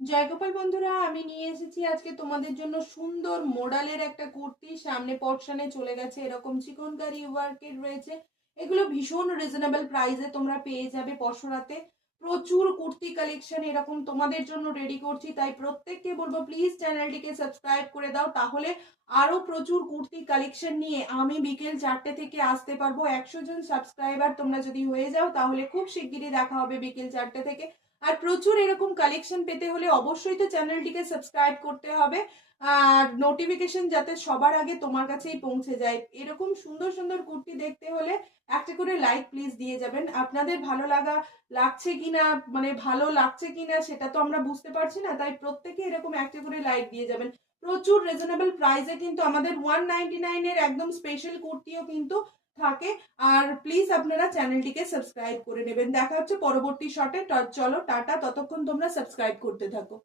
জয়গোপাল বন্ধুরা, আমি নিয়ে এসেছি আজকে তোমাদের জন্য সুন্দর মোডালের একটা কুর্তি। সামনে পর্শনে চলে গেছে এরকম চিকনকারি ওয়ার্কের রয়েছে। এগুলো ভীষণ রিজনেবল প্রাইসে তোমরা পেয়ে যাবে পশরাতে। প্রচুর কুর্তি কালেকশন এরকম তোমাদের জন্য রেডি করছি, তাই প্রত্যেককে বলবো প্লিজ চ্যানেলটিকে সাবস্ক্রাইব করে দাও, তাহলে আরো প্রচুর কুর্তি কালেকশন নিয়ে আমি বিকেল 4টে থেকে আসতে পারবো। 100 জন সাবস্ক্রাইবার তোমরা যদি হয়ে যাও তাহলে খুব শিগগিরই দেখা হবে বিকেল 4টে থেকে। আর প্রচুর এরকম কালেকশন পেতে হলে অবশ্যই তো চ্যানেলটিকে সাবস্ক্রাইব করতে হবে, আর নোটিফিকেশন যাতে সবার আগে তোমার কাছেই পৌঁছে যায়। এরকম সুন্দর সুন্দর কুর্তি দেখতে হলে একটা করে লাইক প্লিজ দিয়ে যাবেন। আপনাদের ভালো লাগছে কিনা, মানে ভালো লাগছে কিনা সেটা তো আমরা বুঝতে পারছি না, তাই প্রত্যেকে এরকম একটা করে লাইক দিয়ে যাবেন। প্রচুর রিজনেবল প্রাইসে কিন্তু আমাদের 199-এর একদম স্পেশাল কুর্তিও কিন্তু থাকে। আর প্লিজ আপনারা চ্যানেলটিকে সাবস্ক্রাইব করে নেবেন। দেখা হচ্ছে পরবর্তী শটে। চলো টাটা, ততক্ষণ তোমরা সাবস্ক্রাইব করতে থাকো।